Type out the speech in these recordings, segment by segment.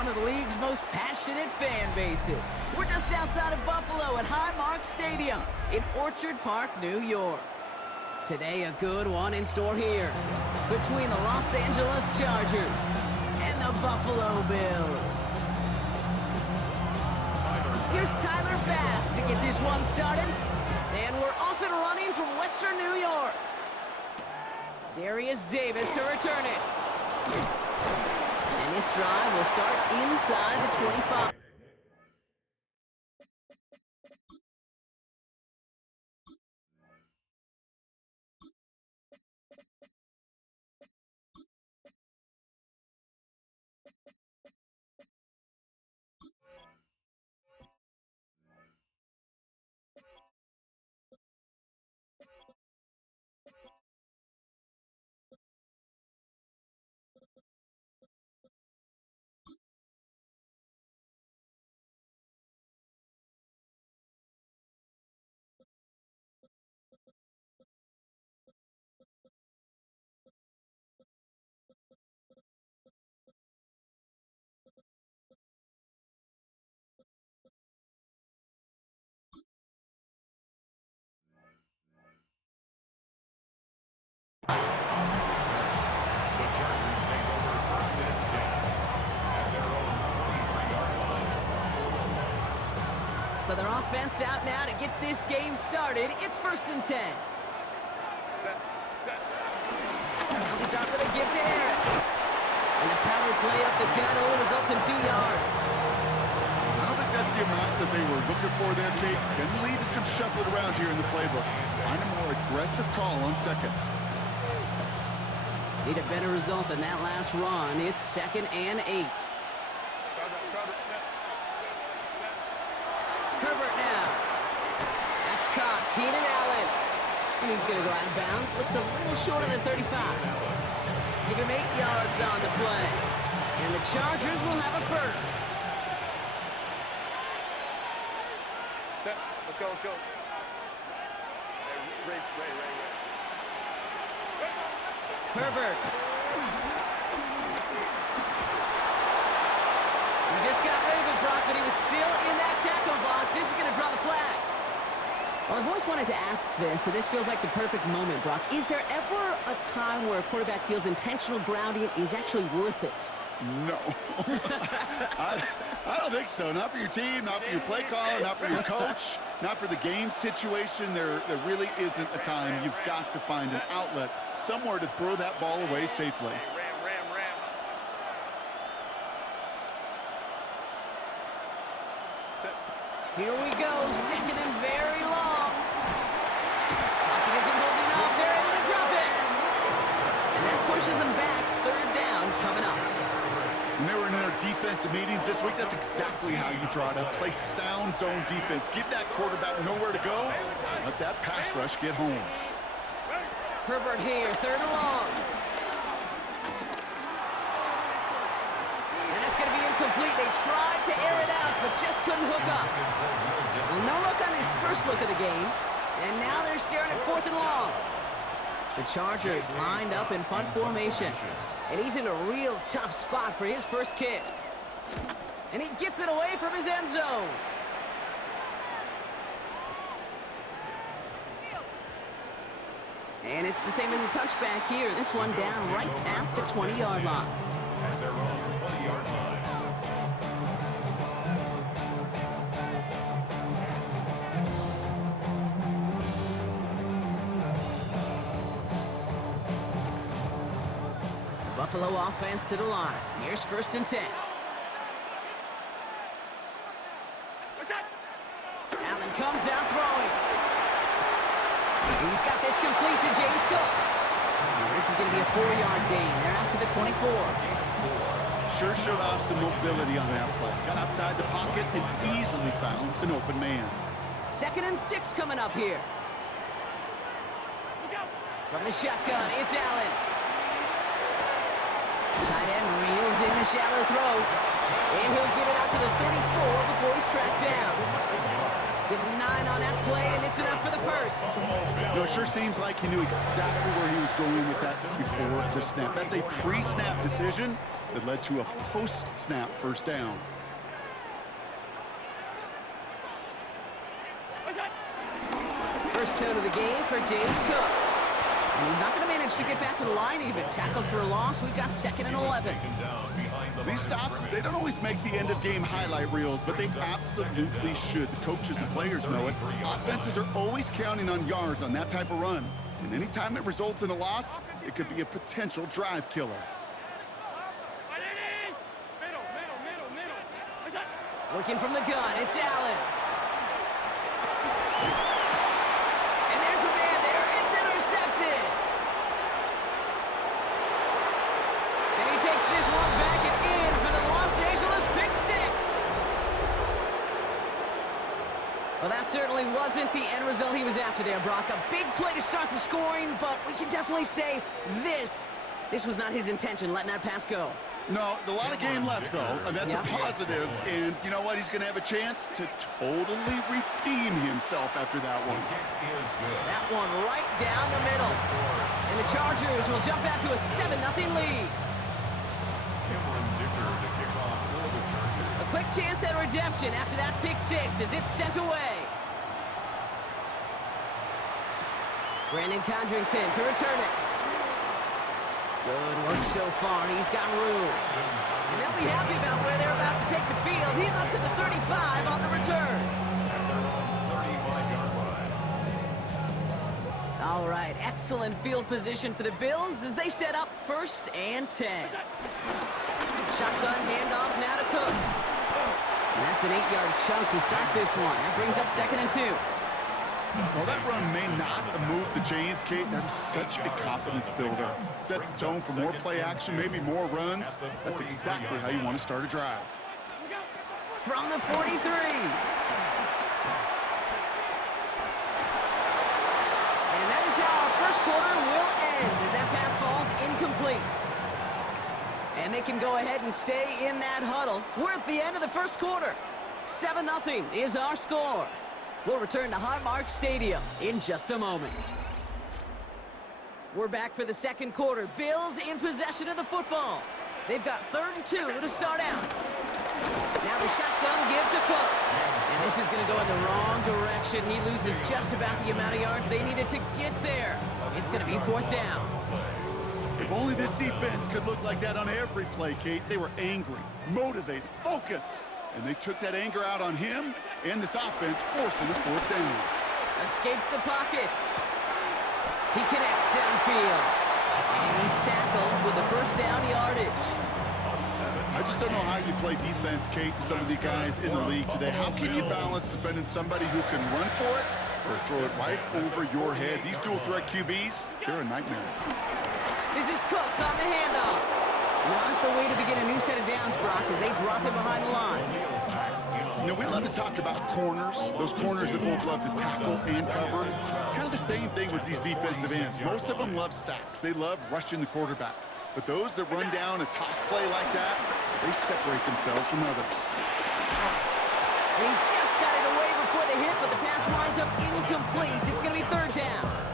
one of the league's most passionate fan bases. We're just outside of Buffalo at Highmark Stadium in Orchard Park, New York. Today, a good one in store here between the Los Angeles Chargers and the Buffalo Bills. Here's Tyler Bass to get this one started. And we're off and running from Western New York. Darius Davis to return it. And this drive will start inside the 25. The Chargers take over first and 10 at their own 23-yard line. So their offense out now to get this game started. It's first and 10. They'll start with a give to Harris. And the power play up the gut only results in 2 yards. I don't think that's the amount that they were looking for there, Kate. Can lead to some shuffling around here in the playbook. Find a more aggressive call on second. Need a better result than that last run. It's 2nd and 8. Herbert now. That's caught. Keenan Allen. And he's going to go out of bounds. Looks a little short of the 35. Give him 8 yards on the play. And the Chargers will have a first. Let's go, let's go. Ray. Herbert. He just got rid of it, Brock, but he was still in that tackle box. This is going to draw the flag. Well, I've always wanted to ask this, so this feels like the perfect moment, Brock. Is there ever a time where a quarterback feels intentional grounding is actually worth it? No. I don't think so. Not for your team, not for your play caller, not for your coach, not for the game situation. There really isn't a time. You've got to find an outlet, somewhere to throw that ball away safely. Ram. Here we go, 2nd and very long. Pocket isn't holding up. They're able to drop it. And that pushes them back. 3rd down coming up. When they were in their defensive meetings this week, that's exactly how you draw it up. Play sound zone defense. Give that quarterback nowhere to go. Let that pass rush get home. Herbert here, 3rd and long. And it's going to be incomplete. They tried to air it out, but just couldn't hook up. Well, no look on his first look of the game. And now they're staring at 4th and long. The Chargers lined up in punt formation. And he's in a real tough spot for his first kick. And he gets it away from his end zone. And it's the same as a touchback here. This one down right at the 20-yard line. At their own 20-yard line. Buffalo offense to the line. Here's 1st and 10. Allen comes out throwing. He's got this complete to James Cook. Now this is going to be a 4-yard gain. They're out to the 24. Sure showed off some mobility on that play. Got outside the pocket and easily found an open man. 2nd and 6 coming up here. From the shotgun, it's Allen. Tight end reels in the shallow throw. And he'll get it out to the 34 before he's tracked down. Give him 9 on that play, and it's enough for the first. You know, it sure seems like he knew exactly where he was going with that before the snap. That's a pre-snap decision, that led to a post-snap first down. First down of the game for James Cook. And he's not going to manage to get back to the line even. Tackled for a loss. We've got 2nd and 11. These stops, they don't always make the end-of-game highlight reels, but they absolutely should. The coaches and players know it. Offenses are always counting on yards on that type of run. And anytime it results in a loss, it could be a potential drive killer. Working from the gun, it's Allen. And there's a man there. It's intercepted. And he takes this one back and in for the Los Angeles pick six. Well, that certainly wasn't the end result he was after there, Brock. A big play to start the scoring, but we can definitely say this was not his intention, letting that pass go. No, a lot of game left, though, and that's Yep. a positive. And you know what? He's going to have a chance to totally redeem himself after that one. That one right down the middle. And the Chargers will jump out to a 7-0 lead. A quick chance at redemption after that pick six as it's sent away. Brandon Condrington to return it. Good work so far. He's got room. And they'll be happy about where they're about to take the field. He's up to the 35 on the return. All right, excellent field position for the Bills as they set up 1st and 10. Shotgun handoff now to Cook. And that's an 8-yard chunk to start this one. That brings up 2nd and 2. Well, that run may not have moved the chains, Kate. That is such a confidence builder. Sets the tone for more play action, maybe more runs. That's exactly how you want to start a drive. From the 43. And that is how our first quarter will end as that pass falls incomplete. And they can go ahead and stay in that huddle. We're at the end of the first quarter. 7-0 is our score. We'll return to Highmark Stadium in just a moment. We're back for the second quarter. Bills in possession of the football. They've got 3rd and 2 to start out. Now the shotgun give to Cook. And this is going to go in the wrong direction. He loses just about the amount of yards they needed to get there. It's going to be 4th down. If only this defense could look like that on every play, Kate. They were angry, motivated, focused. And they took that anger out on him and this offense, forcing the 4th down. Escapes the pocket. He connects downfield. And he's tackled with the 1st down yardage. I just don't know how you play defense, Kate, and some of the guys in the league today. How can you balance defending somebody who can run for it or throw it right over your head? These dual threat QBs, they're a nightmare. This is Cook on the handoff. Not the way to begin a new set of downs, Brock, as they drop him behind the line. You know, we love to talk about corners, those corners that both love to tackle and cover. It's kind of the same thing with these defensive ends. Most of them love sacks. They love rushing the quarterback. But those that run down a toss play like that, they separate themselves from others. And he just got it away before the hit, but the pass winds up incomplete. It's going to be 3rd down.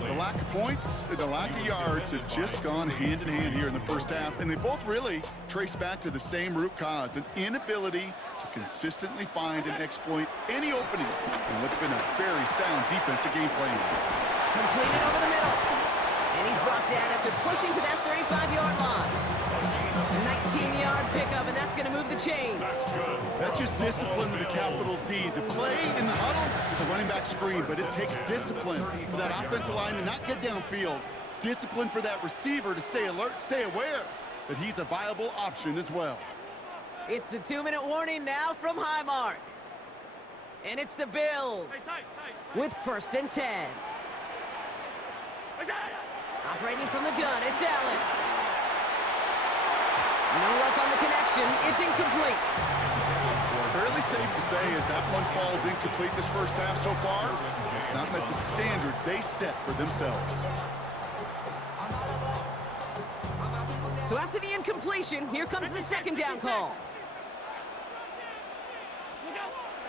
The lack of points and the lack of yards have just gone hand in hand here in the first half, and they both really trace back to the same root cause, an inability to consistently find and exploit any opening in what's been a very sound defensive game plan. Completed over the middle. And he's brought down after pushing to that 35-yard line. A 19-yard pickup, and that's going to move the chains. That's just discipline with a capital D. The play in the huddle is a running back screen, but it takes discipline for that offensive line to not get downfield. Discipline for that receiver to stay alert, stay aware that he's a viable option as well. It's the 2-minute warning now from Highmark. And it's the Bills with 1st and 10. Operating from the gun, it's Allen. No luck on the connection. It's incomplete. Fairly safe to say as that one falls incomplete this first half so far, it's not met the standard they set for themselves. So after the incompletion, here comes the 2nd down call.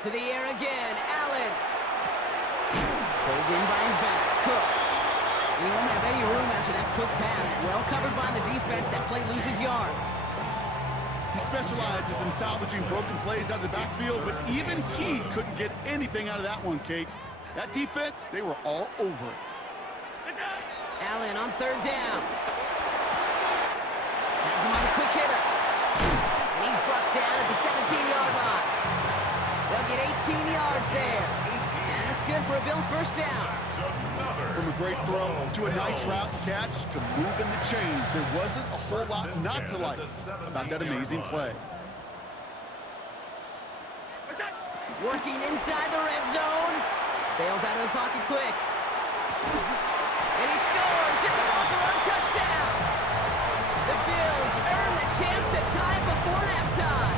To the air again, Allen. Pulled in by his back, Cook. He won't have any room after that quick pass. Well covered by the defense. That play loses yards. He specializes in salvaging broken plays out of the backfield, but even he couldn't get anything out of that one, Kate. That defense, they were all over it. Allen on third down. Has him on the quick hitter. And he's brought down at the 17-yard line. They'll get 18 yards there. And that's good for a Bills first down. From a great throw to a nice route catch to moving the chains, there wasn't a whole lot not to like about that amazing play. Working inside the red zone. Bails out of the pocket quick. And he scores. It's a Buffalo touchdown. The Bills earn the chance to tie it before halftime.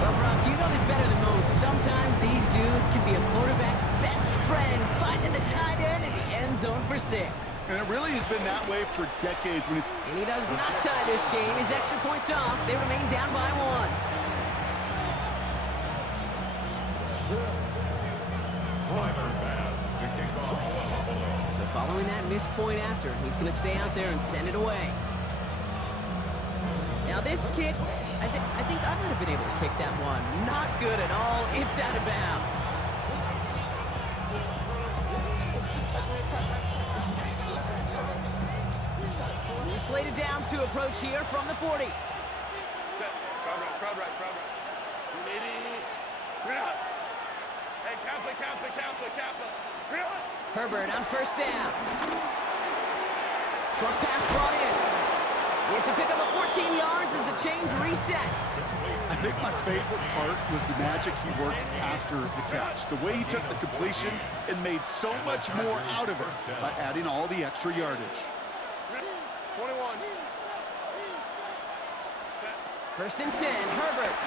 Well, Brock, you know this better than most. Sometimes these dudes can be a quarterback's best friend, finding the tight end in the end zone for 6. And it really has been that way for decades. And he does not tie this game. His extra points off. They remain down by 1. So following that missed point after, he's going to stay out there and send it away. Now this kick, I think I might have been able to kick that one. Not good at all. It's out of bounds. New slated downs to approach here from the 40. Herbert on first down. Short pass brought in. It's a pickup of 14 yards as the chains reset. I think my favorite part was the magic he worked after the catch. The way he took the completion and made so much more out of it by adding all the extra yardage. 21. First and 10, Herbert.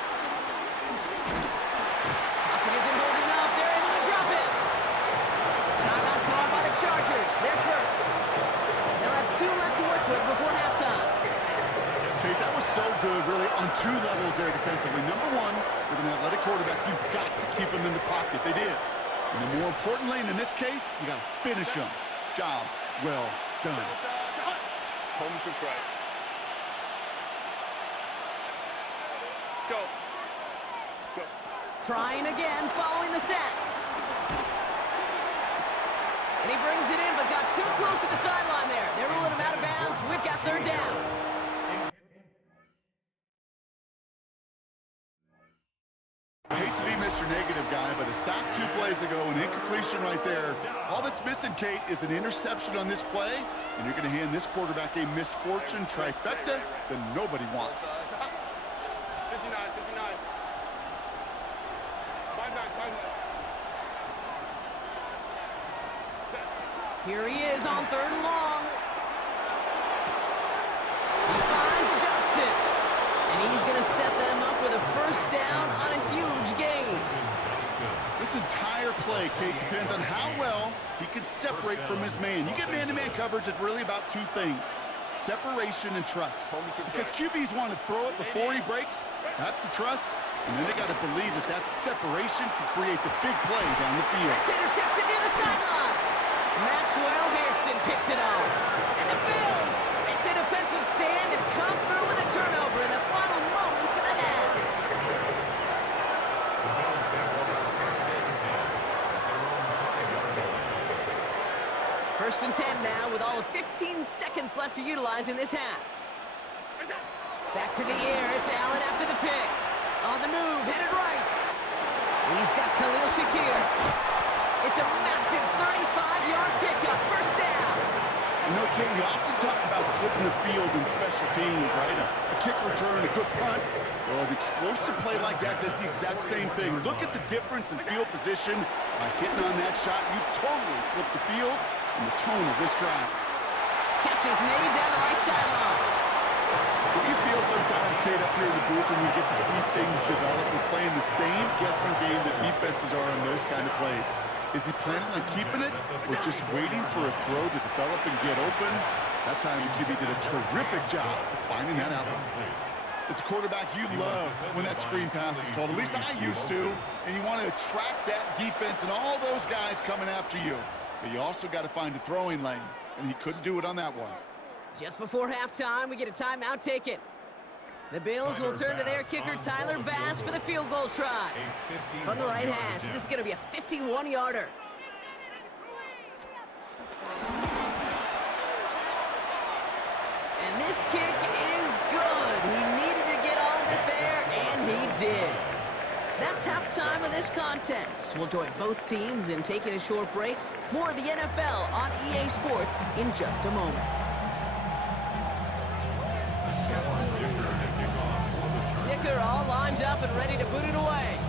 Pocket isn't holding up. They're able to drop it. Timeout called by the Chargers. They're first. They'll have 2 left to work with before halftime. Kate, that was so good, really, on 2 levels there defensively. Number 1, with an athletic quarterback, you've got to keep him in the pocket. They did. And then more importantly, in this case, you got to finish him. Job well done. Home to try. Go. Go. Trying again, following the sack. And he brings it in, but got too close to the sideline there. They're ruling him out of bounds. We've got third down. I hate to be Mr. Negative guy, but a sack 2 plays ago, an incompletion right there. All that's missing, Kate, is an interception on this play, and you're going to hand this quarterback a misfortune trifecta that nobody wants. 59. 59. Here he is on third and long. He finds Johnston. And he's going to set them up with a first down on a huge gain. This entire play, Kate, depends on how well he can separate from his man. You get man-to-man coverage, it's really about 2 things: separation and trust. Because QBs want to throw it before he breaks. That's the trust. And then they got to believe that that separation can create the big play down the field. That's intercepted near the sideline. Maxwell Hairston picks it off. And the Bills make the defensive stand and come through with a turnover in the final moments of the half. First and 10 now with all of 15 seconds left to utilize in this half. Back to the air. It's Allen after the pick. On the move, headed right. He's got Khalil Shakir. It's a massive 35-yard pickup. First down. You know, Kate, we often talk about flipping the field in special teams, right? A kick return, a good punt. Well, an explosive play like that does the exact same thing. Look at the difference in field position. By hitting on that shot, you've totally flipped the field and the tone of this drive. Catch is made down the right sideline. What do you feel sometimes, Kate, up here in the booth when we get to see things develop? We're playing the same guessing game that defenses are on those kind of plays. Is he planning on keeping it or just waiting for a throw to develop and get open? That time the QB did a terrific job of finding that outlet. As a quarterback, you love when that screen pass is called. At least I used to. And you want to attract that defense and all those guys coming after you. But you also got to find a throwing lane, and he couldn't do it on that one. Just before halftime, we get a timeout taken. The Bills will turn to their kicker, Tyler Bass, for the field goal try. From the right hash, this is going to be a 51-yarder. And this kick is good. He needed to get all of it there, and he did. That's halftime of this contest. We'll join both teams in taking a short break. More of the NFL on EA Sports in just a moment. Dicker all lined up and ready to boot it away.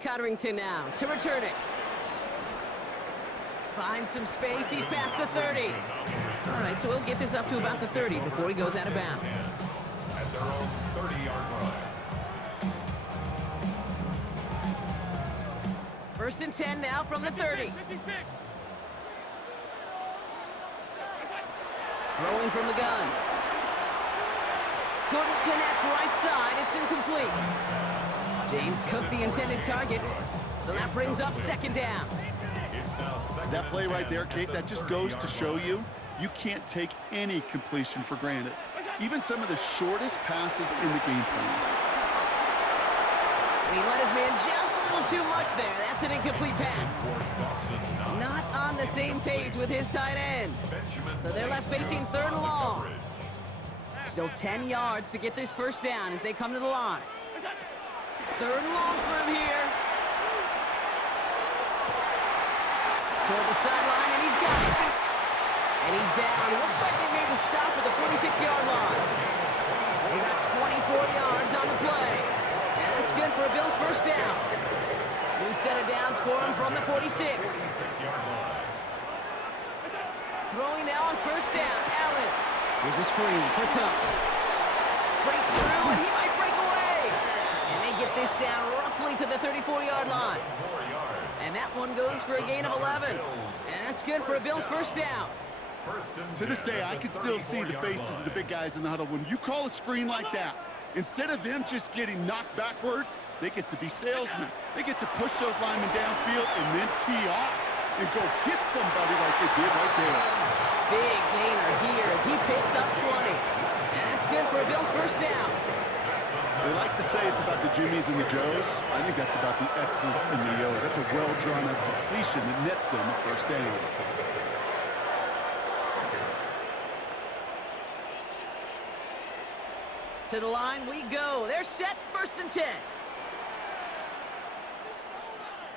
Cotterington now to return it. Finds some space. He's past the 30. All right, so we'll get this up to about the 30 before he goes out of bounds. At their own 30-yard line. First and 10 now from the 30. Throwing from the gun. Couldn't connect right side. It's incomplete. James Cook, the intended target. So that brings up second down. That play right there, Kate, that just goes to show you, you can't take any completion for granted. Even some of the shortest passes in the game plan. And he let his man just a little too much there. That's an incomplete pass. Not on the same page with his tight end. So they're left facing third and long. Still 10 yards to get this first down as they come to the line. Third and long for him here. Toward the sideline, and he's got it. And he's down. Looks like they made the stop at the 46-yard line. They got 24 yards on the play. And that's good for a Bills first down. New set of downs for him from the 46. Throwing now on first down. Allen. Here's a screen for Cook. Breaks through, and he might break away. And they get this down roughly to the 34-yard line. And that one goes for a gain of 11. And that's good for a Bills first down. To this day, I can still see the faces of the big guys in the huddle. When you call a screen like that, instead of them just getting knocked backwards, they get to be salesmen. They get to push those linemen downfield and then tee off and go hit somebody like they did right there. Big gainer here as he picks up 20. And that's good for a Bills first down. They like to say it's about the Jimmies and the Joes. I think that's about the X's and the O's. That's a well-drawn-up completion that nets them a first down. To the line we go. They're set, first and 10.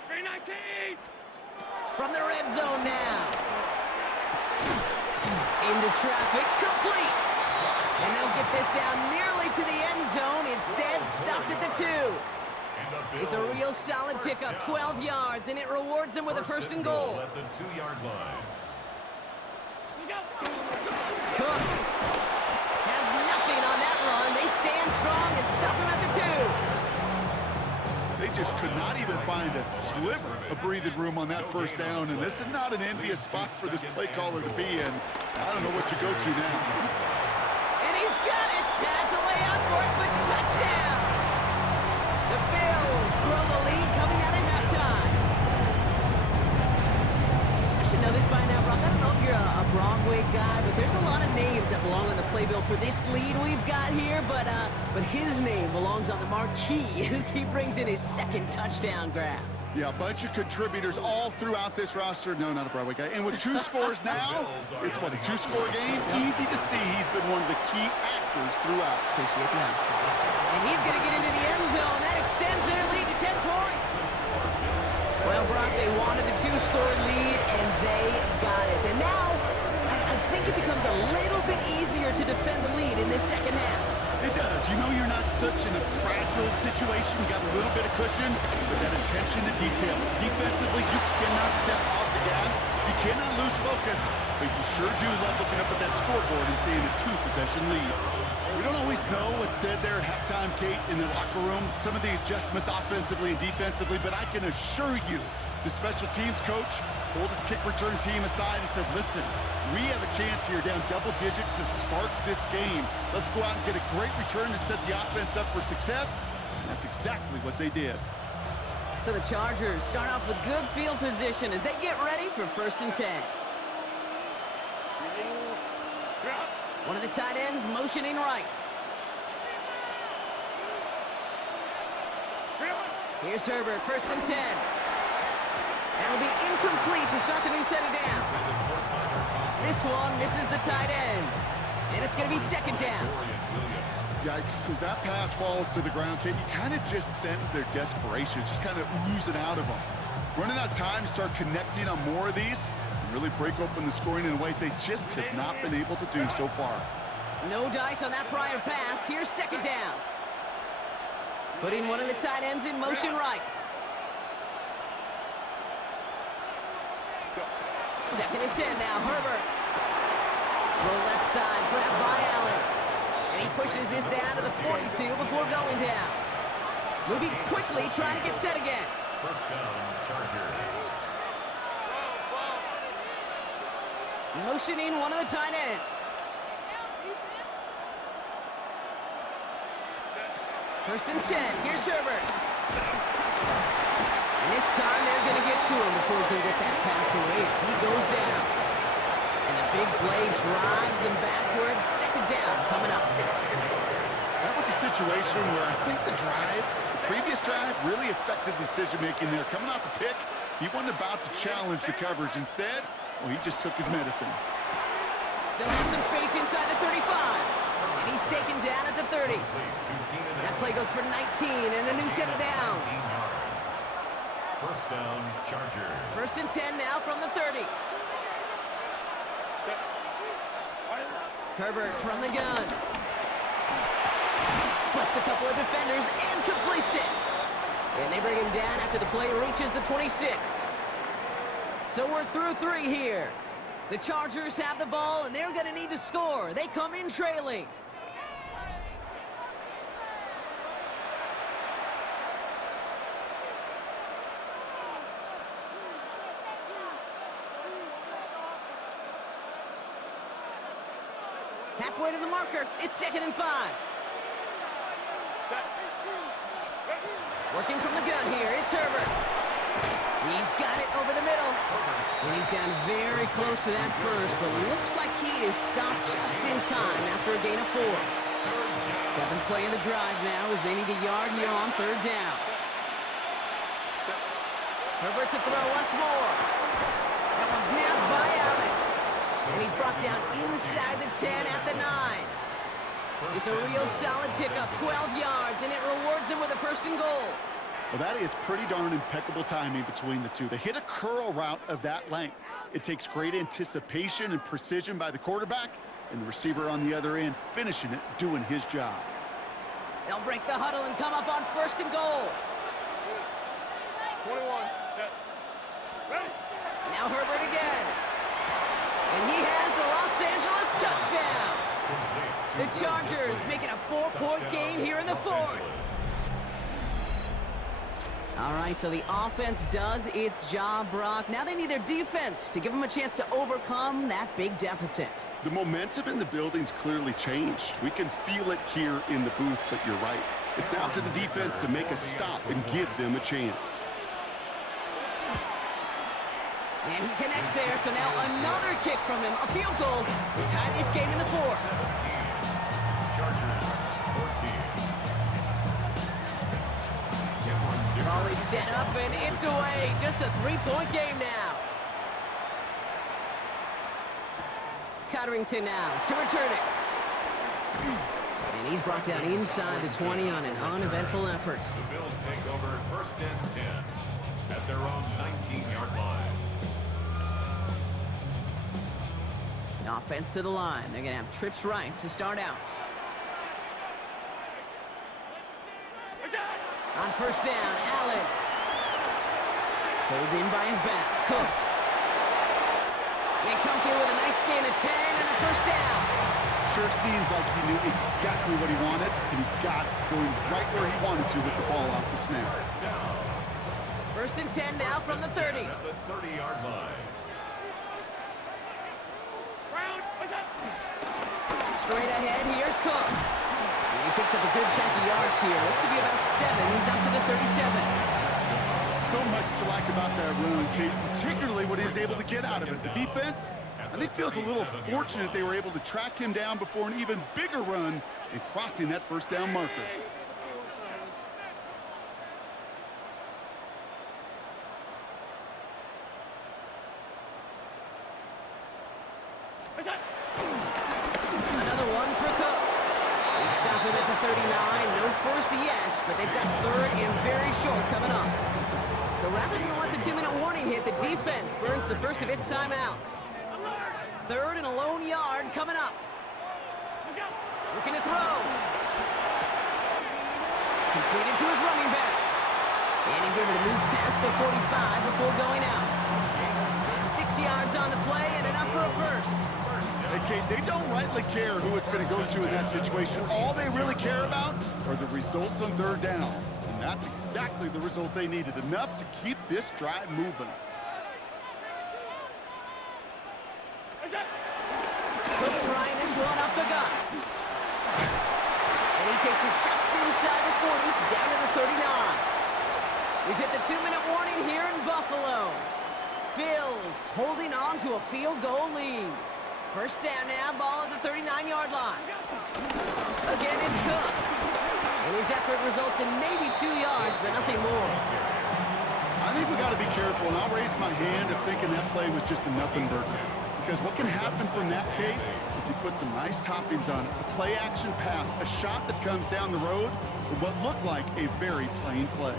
319! From the red zone now. Into traffic, complete. And they'll get this down nearly to the end zone. Instead, stopped at the 2. It's a real solid pickup, 12 yards, and it rewards them with a first and goal. At the 2-yard line. Cook has nothing on that run. They stand strong and stop him at the 2. They just could not even find a sliver of breathing room on that first down, and this is not an envious spot for this play caller to be in. I don't know what you go to now. And he's got it. Had to lay out for it, but touchdown. The Bills grow the lead coming out of halftime. I should know this by now, Brock. I don't know if you're a Broadway guy, but there's a lot of names that belong on the playbill for this lead we've got here, but his name belongs on the marquee as he brings in his second touchdown grab. Yeah, a bunch of contributors all throughout this roster. No, not a Broadway guy. And with 2 scores now, it's what, a 2-score game? Easy to see he's been one of the key actors throughout. Appreciate the honesty. And he's going to get into the end zone. That extends their lead to 10 points. Well, Brock, they wanted the 2-score lead, and they got it. And now, I think it becomes a little bit easier to defend the lead in this second half. It does. You know you're not such in a fragile situation. You got a little bit of cushion, but that attention to detail. Defensively, you cannot step off the gas. You cannot lose focus, but you sure do love looking up at that scoreboard and seeing a 2-possession lead. We don't always know what's said there at halftime, Kate, in the locker room. Some of the adjustments offensively and defensively, but I can assure you the special teams coach pulled his kick return team aside and said, listen, we have a chance here down double digits to spark this game. Let's go out and get a great return to set the offense up for success. And that's exactly what they did. So the Chargers start off with good field position as they get ready for 1st and 10. One of the tight ends motioning right. Here's Herbert, 1st and 10. That'll be incomplete to start the new set of downs. This one misses the tight end. And it's going to be 2nd down. Yikes, as that pass falls to the ground, Kate, you kind of just sense their desperation, just kind of oozing out of them. Running out of time to start connecting on more of these and really break open the scoring in a way they just have not been able to do so far. No dice on that prior pass. Here's 2nd down. Putting one of the tight ends in motion right. 2nd and 10 now, Herbert. Low left side, grabbed by Allen. And he pushes this down to the 42 before going down. Moving quickly, trying to get set again. 1st down, Chargers. Motioning one of the tight ends. 1st and 10, here's Herbert. And this time they're going to get to him before he can get that pass away as he goes down. And the big play drives them backwards. 2nd down coming up. That was a situation where I think the previous drive, really affected the decision-making there. Coming off a pick, he wasn't about to challenge the coverage. Instead, well, he just took his medicine. Still has some space inside the 35. And he's taken down at the 30. That play goes for 19 and a new set of downs. 1st down, Chargers. 1st and 10 now from the 30. Herbert from the gun. Splits a couple of defenders and completes it. And they bring him down after the play reaches the 26. So we're through 3 here. The Chargers have the ball, and they're going to need to score. They come in trailing. Halfway to the marker, it's 2nd and 5. Working from the gun here, it's Herbert. He's got it over the middle. And he's down very close to that first, but looks like he is stopped just in time after a gain of 4. 7th play of the drive now as they need a yard here on 3rd down. Herbert to throw once more. That one's napped by Allen. And he's brought down inside the 10 at the 9. It's a real solid pickup, 12 yards, and it rewards him with a 1st and goal. Well, that is pretty darn impeccable timing between the two. They hit a curl route of that length. It takes great anticipation and precision by the quarterback, and the receiver on the other end finishing it, doing his job. They'll break the huddle and come up on 1st and goal. 21. Now Herbert again. And he has the Los Angeles touchdown. The Chargers making a 4-point game here in the 4th. All right, so the offense does its job, Brock. Now they need their defense to give them a chance to overcome that big deficit. The momentum in the building's clearly changed. We can feel it here in the booth, but you're right. It's now to the defense to make a stop and give them a chance. And he connects there, so now another kick from him, a field goal, to tie this game in the 4th. Chargers, 14. Ball is set up, and it's away. Just a 3-point game now. Cotterington now to return it. And he's brought down inside the 20 on an uneventful effort. The Bills take over 1st and 10 at their own 19-yard line. Offense to the line. They're going to have trips right to start out. On 1st down, Allen. Pulled in by his back. Cook. They come through with a nice gain of 10 and a 1st down. Sure seems like he knew exactly what he wanted, and he got it, going right where he wanted to with the ball off the snap. 1st and 10 now from the 30. At the 30-yard line. Straight ahead, here's Cook. And he picks up a good chunk of yards here. Looks to be about 7. He's up to the 37. So much to like about that run, Kate, particularly what he was able to get out of it. The defense, I think, feels a little fortunate they were able to track him down before an even bigger run and crossing that first down marker. Another one for Cook. They stop him at the 39. No first yet, but they've got third and very short coming up. So rather than let the 2-minute warning hit, the defense burns the first of its timeouts. Third and a lone yard coming up. Looking to throw. Completed to his running back. And he's able to move past the 45 before going out. 6 yards on the play and enough for a first. Hey, Kate, they don't rightly care who it's going to go to in that situation. All they really care about are the results on third down. And that's exactly the result they needed. Enough to keep this drive moving. Cook trying this one up the gut. And he takes it just inside the 40, down to the 39. We've hit the 2-minute warning here in Buffalo. Bills holding on to a field goal lead. First down now, ball at the 39-yard line. Again, it's Cook. And his effort results in maybe 2 yards, but nothing more. I think we got to be careful, and I'll raise my hand of thinking that play was just a nothing burger. Because what can happen from that, Kate, is he put some nice toppings on it. A play-action pass, a shot that comes down the road for what looked like a very plain play.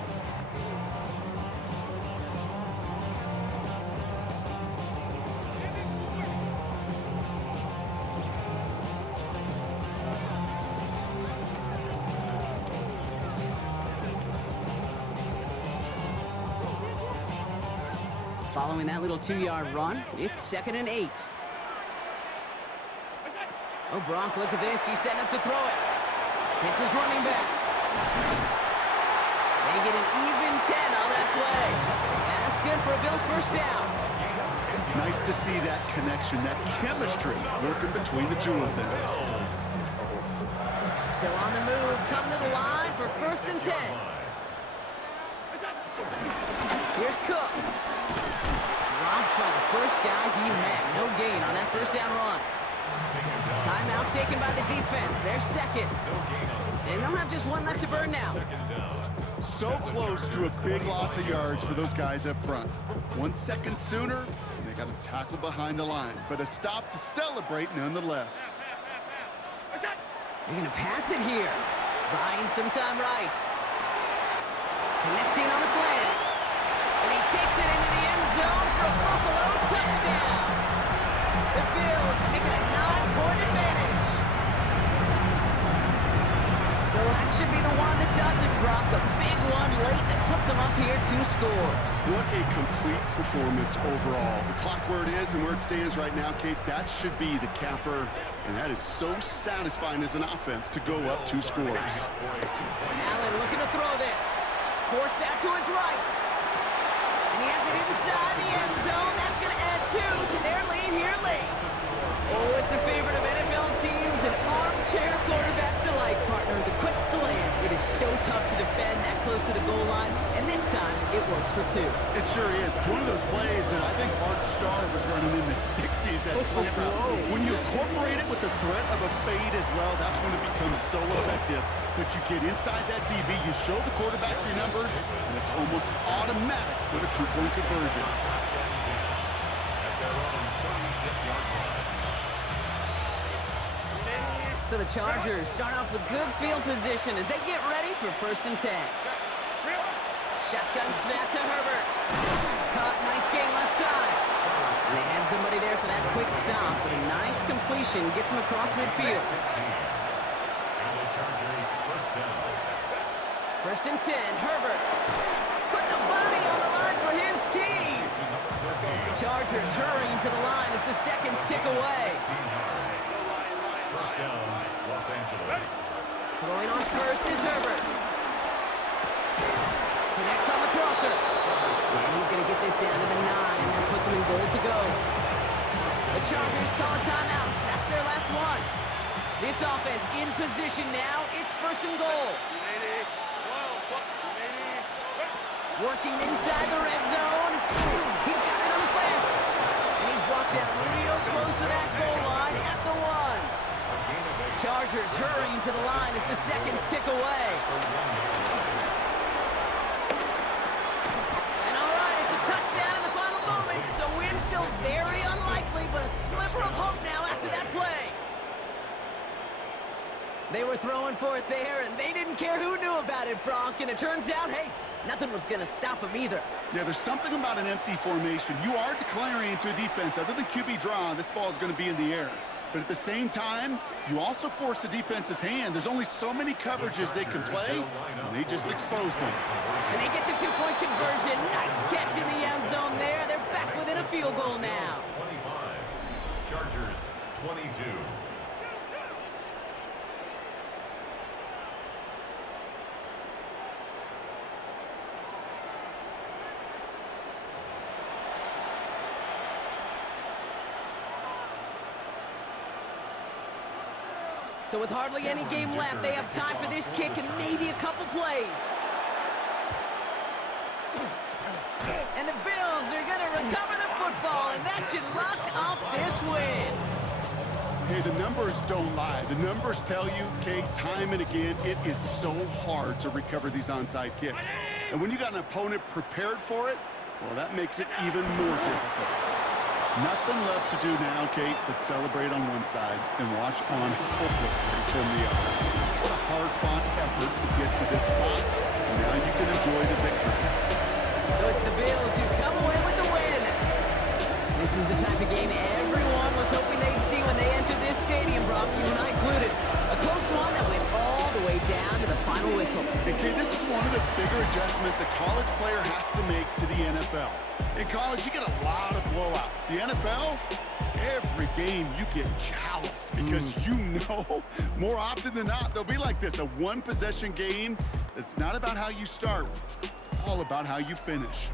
Following that little 2-yard run, it's 2nd and 8. Oh, Bronk, look at this. He's setting up to throw it. Hits his running back. They get an even 10 on that play. And that's good for a Bills first down. Nice to see that connection, that chemistry working between the two of them. Still on the move, coming to the line for 1st and 10. Here's Cook. Dropped by the first guy he met. No gain on that first down run. Timeout taken by the defense. They're second. And they'll have just one left to burn now. So close to a big loss of yards for those guys up front. 1 second sooner, and they got a tackle behind the line. But a stop to celebrate nonetheless. They're going to pass it here. Buying some time right. Connecting on the slant. And he takes it into the end zone for a Buffalo touchdown. The Bills make it a 9-point advantage. So that should be the one that does it, Brock. A big one late that puts them up here 2 scores. What a complete performance overall. The clock where it is and where it stands right now, Kate, that should be the capper. And that is so satisfying as an offense to go up 2 scores. Allen looking to throw this. Forced out to his right. And he has it inside the end zone. That's going to add 2 to their lead here late. Oh, it's a favorite of NFL teams and armchair quarterbacks alike, partner. The quick slant. It is so tough to defend that close to the goal line, and this time it works for 2. It sure is. It's one of those plays that I think Bart Starr was running in the 60s, that slant route. When you incorporate it with the threat of a fade as well, that's when it becomes so effective. But you get inside that DB, you show the quarterback your numbers, and it's almost automatic for the 2-point conversion. So the Chargers start off with good field position as they get ready for 1st and 10. Shotgun snap to Herbert. Caught, nice gain left side. And they had somebody there for that quick stop, but a nice completion gets him across midfield. 1st and 10, Herbert. Put the body on the line for his team. Chargers hurrying to the line as the seconds tick away. First down, Los Angeles. Throwing on first is Herbert. Connects on the crosser. And he's going to get this down to the 9, and that puts him in goal to go. The Chargers call a timeout. That's their last one. This offense in position now. It's 1st and goal. Working inside the red zone. He's got it on the slant. And he's walked out real close to that goal line at the 1. Chargers hurrying to the line as the seconds tick away. And all right, it's a touchdown in the final moments, so win still very unlikely, but a sliver of hope now after that play. They were throwing for it there, and they didn't care who knew about it, Bronk. And it turns out, hey, nothing was going to stop them either. Yeah, there's something about an empty formation. You are declaring into a defense. Other than QB draw, this ball is going to be in the air. But at the same time, you also force the defense's hand. There's only so many coverages they can play, and they just exposed them. And they get the 2-point conversion. Nice catch in the end zone there. They're back within a field goal now. 25. Chargers 22. So with hardly any game left, they have time for this kick and maybe a couple plays. And the Bills are going to recover the football, and that should lock up this win. Hey, the numbers don't lie. The numbers tell you, Kate, time and again, it is so hard to recover these onside kicks. And when you got an opponent prepared for it, well, that makes it even more difficult. Nothing left to do now, Kate, but celebrate on one side and watch on hopelessly from the other. What a hard-fought effort to get to this spot, and now you can enjoy the victory. So it's the Bills who come away with the win. This is the type of game everyone was hoping they'd see when they entered this stadium, Brock, you and I included. A close one that went all the way down to the final whistle. And Kate, this is one of the bigger adjustments a college player has to make to the NFL. In college, you get a lot of blowouts. The NFL, every game you get calloused because you know more often than not they'll be like this, a one-possession game. It's not about how you start. It's all about how you finish.